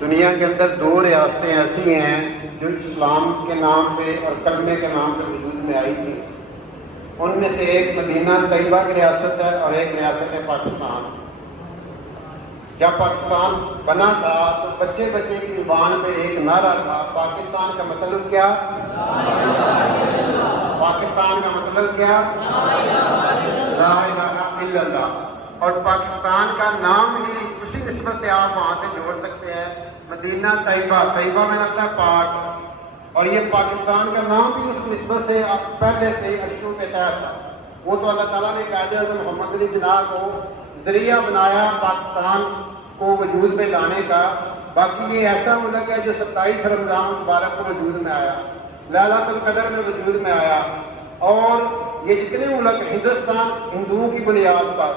دنیا کے اندر دو ریاستیں ایسی ہیں جو اسلام کے نام سے اور کلمے کے نام سے وجود میں آئی تھی. ان میں سے ایک مدینہ طیبہ کی ریاست ہے اور ایک ریاست ہے پاکستان. جب پاکستان بنا تھا تو بچے بچے کی زبان پہ ایک نعرہ تھا، پاکستان کا مطلب کیا؟ پاکستان کا مطلب کیا؟ لا الہ الا اللہ. اور پاکستان کا نام ہی اسی نسبت سے آپ وہاں سے جوڑ سکتے ہیں، مدینہ طیبہ. طیبہ میں لگتا ہے پاک، اور یہ پاکستان کا نام بھی اس نسبت سے پہلے سے عرشوں پہ طے تھا. وہ تو اللہ تعالیٰ نے قائد اعظم محمد علی جناح کو ذریعہ بنایا پاکستان کو وجود میں لانے کا. باقی یہ ایسا ملک ہے جو 27 رمضان مبارک کو وجود میں آیا، لیلۃ القدر میں وجود میں آیا. اور یہ جتنے ملک، ہندوستان ہندوؤں کی بنیاد پر،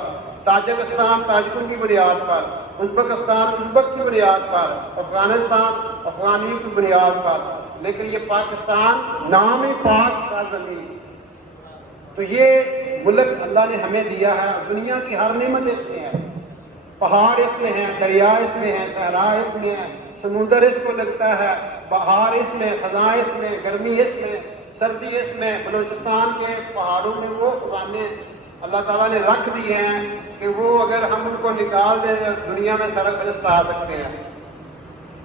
تاجکستان تاجکوں کی بنیاد پر، ازبکستان ازبک کی بنیاد پر، افغانستان افغانیوں کی بنیاد پر، لیکن یہ پاکستان نام پاک کا زمین. تو یہ ملک اللہ نے ہمیں دیا ہے. دنیا کی ہر نعمت اس میں ہے. پہاڑ اس میں ہیں، دریا اس میں ہیں، صحرا اس میں ہے، سمندر اس کو لگتا ہے، بہار اس میں، خزاں اس میں، گرمی اس میں، سردی اس میں. بلوچستان کے پہاڑوں میں وہ خزانے اللہ تعالیٰ نے رکھ دیے ہیں کہ وہ اگر ہم ان کو نکال دیں دنیا میں سرفرست آ سکتے ہیں.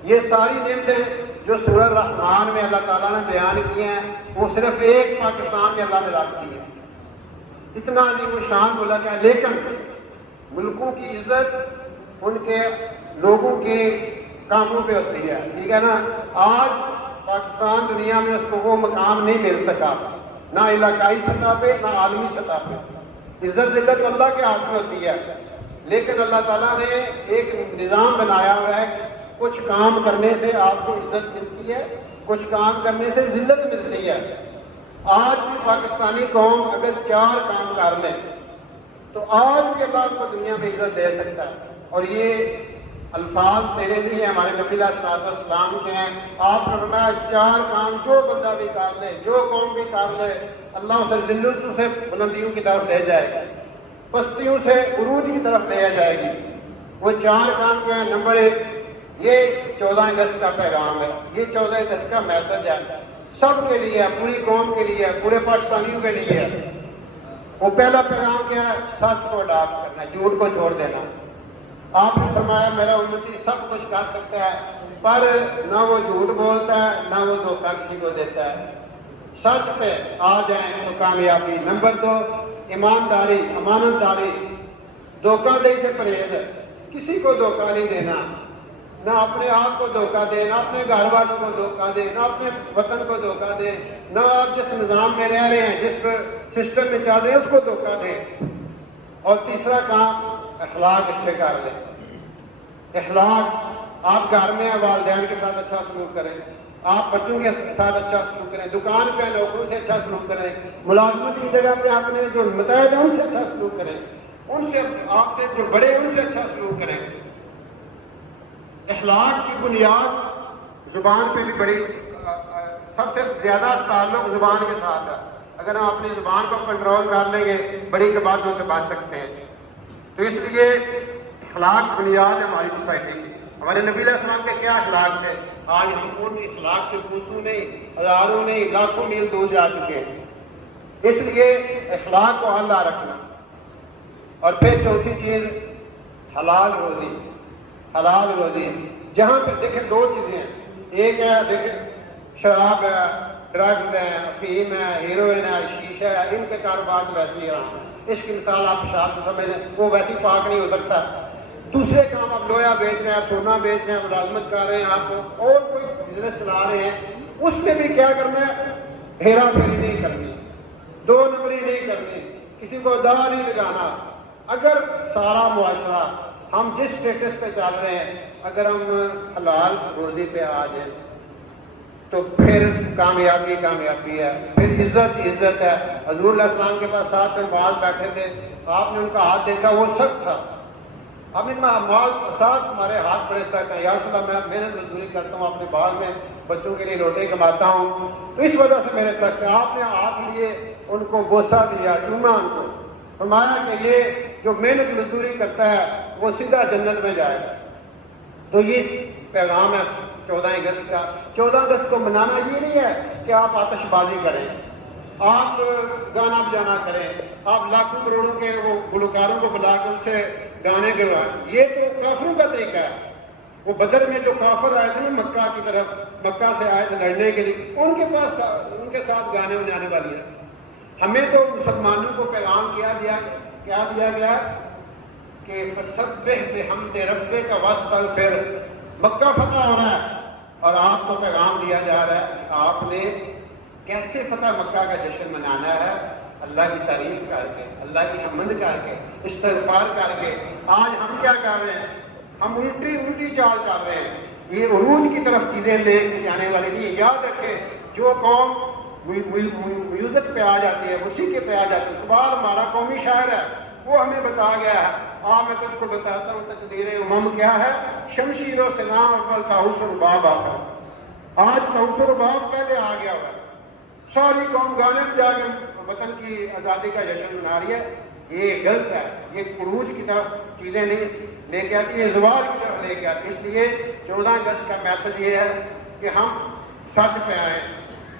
یہ ساری نعمتیں جو سورہ الرحمن میں اللہ تعالیٰ نے بیان کی ہیں وہ صرف ایک پاکستان میں اللہ نے رکھ دی ہے. اتنا عظیم الشان ملک ہے، لیکن ملکوں کی عزت ان کے لوگوں کے کاموں پہ ہوتی ہے. ٹھیک ہے نا. آج پاکستان دنیا میں اس کو وہ مقام نہیں مل سکا، نہ علاقائی سطح پہ نہ عالمی سطح پہ. عزت ذلت اللہ کے ہاتھ میں ہوتی ہے، لیکن اللہ تعالیٰ نے ایک نظام بنایا ہوا ہے. کچھ کام کرنے سے آپ کو عزت ملتی ہے، کچھ کام کرنے سے ذلت ملتی ہے. آج بھی پاکستانی قوم اگر 4 کام کر لے تو آج بھی اللہ کو دنیا میں عزت دے سکتا ہے. اور یہ الفاظ میرے نہیں ہیں، ہمارے نبی علیہ السلام کے ہیں. آپ نے فرمایا 4 کام جو بندہ بھی کر لے، جو قوم بھی کر لے، اللہ اسے ذلتوں سے بلندیوں کی طرف لے جائے گی، پستیوں سے عروج کی طرف لے جائے گی. وہ 4 کام جو ہیں، نمبر 1 یہ 14 اگست کا پیغام ہے. یہ 14 اگست کا میسج ہے، سب کے لیے ہے، پوری قوم کے لیے ہے، پورے پاکستانیوں کے لیے ہے. وہ پہلا پیغام کیا ہے؟ سچ کو اڈاپٹ کرنا، جھوٹ کو چھوڑ دینا. آپ نے فرمایا میرا امتی سب کچھ کر سکتا ہے، پر نہ وہ جھوٹ بولتا ہے نہ وہ دھوکہ کسی کو دیتا ہے. سچ پہ آ جائیں تو کامیابی. نمبر 2 ایمانداری، امانت داری، دھوکہ دہی سے پرہیز ہے. کسی کو دھوکہ نہیں دینا، نہ اپنے آپ کو دھوکہ دے، نہ اپنے گھر والوں کو دھوکہ دے، نہ اپنے وطن کو دھوکہ دے، نہ آپ جس نظام میں رہ رہے ہیں، جس سسٹم میں چل رہے ہیں اس کو دھوکہ دیں. اور تیسرا کام اخلاق اچھے کر لیں. اخلاق، آپ گھر میں والدین کے ساتھ اچھا سلوک کریں، آپ بچوں کے ساتھ اچھا سلوک کریں، دکان پہ نوکروں سے اچھا سلوک کریں، ملازمت کی جگہ پہ اپنے جو متحد ہیں ان سے اچھا سلوک کریں، ان سے آپ سے جو بڑے ان سے اچھا سلوک کریں. اخلاق کی بنیاد زبان پہ بھی بڑی سب سے زیادہ تعلق زبان کے ساتھ ہے. اگر ہم اپنی زبان کو کنٹرول کر لیں گے بڑی باتوں سے بچ سکتے ہیں. تو اس لیے اخلاق بنیاد ہے ہماری سوسائٹی کی. ہمارے نبی علیہ السلام کے کیا اخلاق تھے؟ آج ہم ان اخلاق سے کوسوں نہیں، ہزاروں نہیں، لاکھوں میل دور جا چکے ہیں. اس لیے اخلاق کو اعلیٰ رکھنا. اور پھر چوتھی چیز حلال روزی. حلال روزی جہاں پہ دیکھیں 2 چیزیں ہیں. ایک ہے دیکھیں شراب ہے، ڈرگز ہے، افیم ہے، ہیروئن ہے، شیشہ ہے، ان کے کاروبار تو ویسے ہی حرام ہے. اس کی مثال آپ پیشاب سے سمجھ لیں، وہ ویسے ہی پاک نہیں ہو سکتا. دوسرے کام آپ لوہا بیچ رہے ہیں، آپ سونا بیچ رہے ہیں، ملازمت کر رہے ہیں، آپ اور کوئی بزنس چلا رہے ہیں، اس میں بھی کیا کرنا ہے؟ ہیرا پھیری نہیں کرنی، 2 نمبری نہیں کرنی، کسی کو دوا نہیں لگانا. اگر سارا معاشرہ ہم جس اسٹیٹس پہ چل رہے ہیں اگر ہم حلال روزی پہ آ جائیں تو پھر کامیابی کامیابی ہے، پھر عزت عزت ہے. حضور علیہ السلام کے پاس 7 معاذ بیٹھے تھے، آپ نے ان کا ہاتھ دیکھا، وہ سخت تھا. اب ان معاذ ساتھ ہمارے ہاتھ بڑے سخت ہیں. یا رسول اللہ میں محنت مزدوری کرتا ہوں، اپنے باغ میں بچوں کے لیے روٹی کماتا ہوں، تو اس وجہ سے میرے سخت ہیں. آپ نے ہاتھ لیے، ان کو بوسہ دیا، چوما ان کو، فرمایا کہ یہ جو محنت مزدوری کرتا ہے وہ سیدھا جنت میں جائے گا. تو یہ پیغام ہے 14 اگست کا. 14 اگست کو منانا یہ نہیں ہے کہ آپ آتش بازی کریں, آپ گانا بجانا کریں, آپ لاکھوں کروڑوں کے وہ گلوکاروں کو بلا کے ان سے گانے گوائیں. یہ تو کافروں کا طریقہ ہے. وہ بدر میں جو کافر آئے تھے نا مکہ کی طرف, مکہ سے آئے تھے لڑنے کے لیے, ان کے پاس ان کے ساتھ گانے بجانے والی ہے. ہمیں تو مسلمانوں کو پیغام کیا دیا گیا کہ فسبح بحمد ربک واستغفر. مکہ فتح ہو رہا ہے اور آپ کو پیغام دیا جا رہا ہے کہ آپ نے کیسے فتح مکہ کا جشن منانا ہے, اللہ کی تعریف کر کے, اللہ کی حمد کر کے, استغفار کر کے. آج ہم کیا کر رہے ہیں, ہم الٹی چال چل رہے ہیں. یہ عروج کی طرف چیزیں لے کے جانے والی نہیں. یاد رکھیں, جو قوم میوزک پہ آ جاتی ہے, موسیقی پہ آ جاتی ہے, اقبال ہمارا قومی شاعر ہے, وہ ہمیں بتا گیا ہے. میں تجھ کو بتاتا ہوں تقدیر امم کیا ہے, شمشیر و سنام اول طاؤس و رباب آتا. آج طاؤس و رباب پہلے آ گیا ہوا, ساری قوم گانے بجا کے وطن کی آزادی کا جشن منا رہی ہے. یہ غلط ہے. یہ عروج کی طرف چیزیں نہیں لے کے آتی, یہ زوال کی طرف لے کے آتی. اس لیے 14 اگست کا میسج یہ ہے کہ ہم سچ پہ آئیں,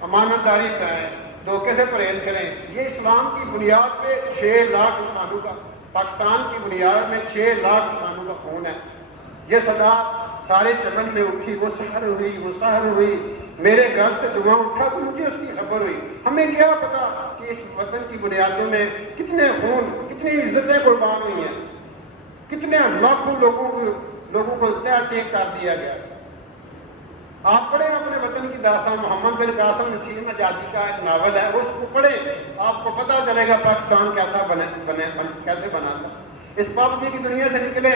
امانت داری پہ آئیں, دھوکے سے پرہیز کریں. یہ اسلام کی بنیاد پہ 6 لاکھ انسانوں کا, پاکستان کی بنیاد میں 6 لاکھ انسانوں کا خون ہے. یہ صدا سارے چمن میں اٹھی, وہ سحر ہوئی, میرے گھر سے دھواں اٹھا تو مجھے اس کی خبر ہوئی. ہمیں کیا پتا کہ اس وطن کی بنیادوں میں کتنے خون, کتنی عزتیں قربان ہوئی ہیں, کتنے لاکھوں لوگوں کو تیگ کر دیا گیا. آپ پڑھیں اپنے وطن کی داستان, محمد بن قاسم نصیر آزادی کا ایک ناول ہے, اس کو پڑھیں, آپ کو پتہ چلے گا پاکستان کیسے بنا تھا. اس پب جی کی دنیا سے نکلیں,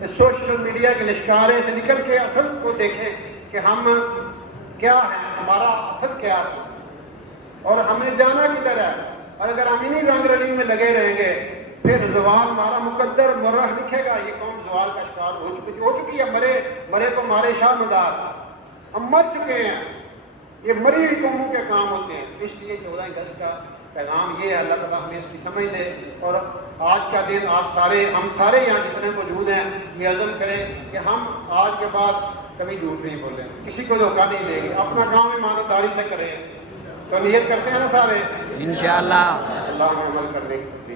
اس سوشل میڈیا کے لشکارے سے نکل کے اصل کو دیکھیں کہ ہم کیا ہیں, ہمارا اصل کیا ہے اور ہم نے جانا کدھر ہے. اور اگر ہم انہی رنگ رلی میں لگے رہیں گے پھر زوال ہمارا مقدر مرہ لکھے گا. یہ قوم زوال کا شکار ہو چکی ہے. مرے کو مارے شاہ مدار, ہم مر چکے ہیں. یہ مری ہوئی قوموں کے کام ہوتے ہیں. اس لیے 14 اگست کا پیغام یہ ہے, اللہ تعالیٰ ہمیں اس کی سمجھ دے. اور آج کا دن ہم سارے یہاں جتنے موجود ہیں یہ عزم کریں کہ ہم آج کے بعد کبھی جھوٹ نہیں بولیں, کسی کو دھوکہ نہیں دیں گے, اپنا کام ایمانداری سے کریں. تو نیت کرتے ہیں نا سارے, انشاءاللہ اللہ عمل کرنے کی.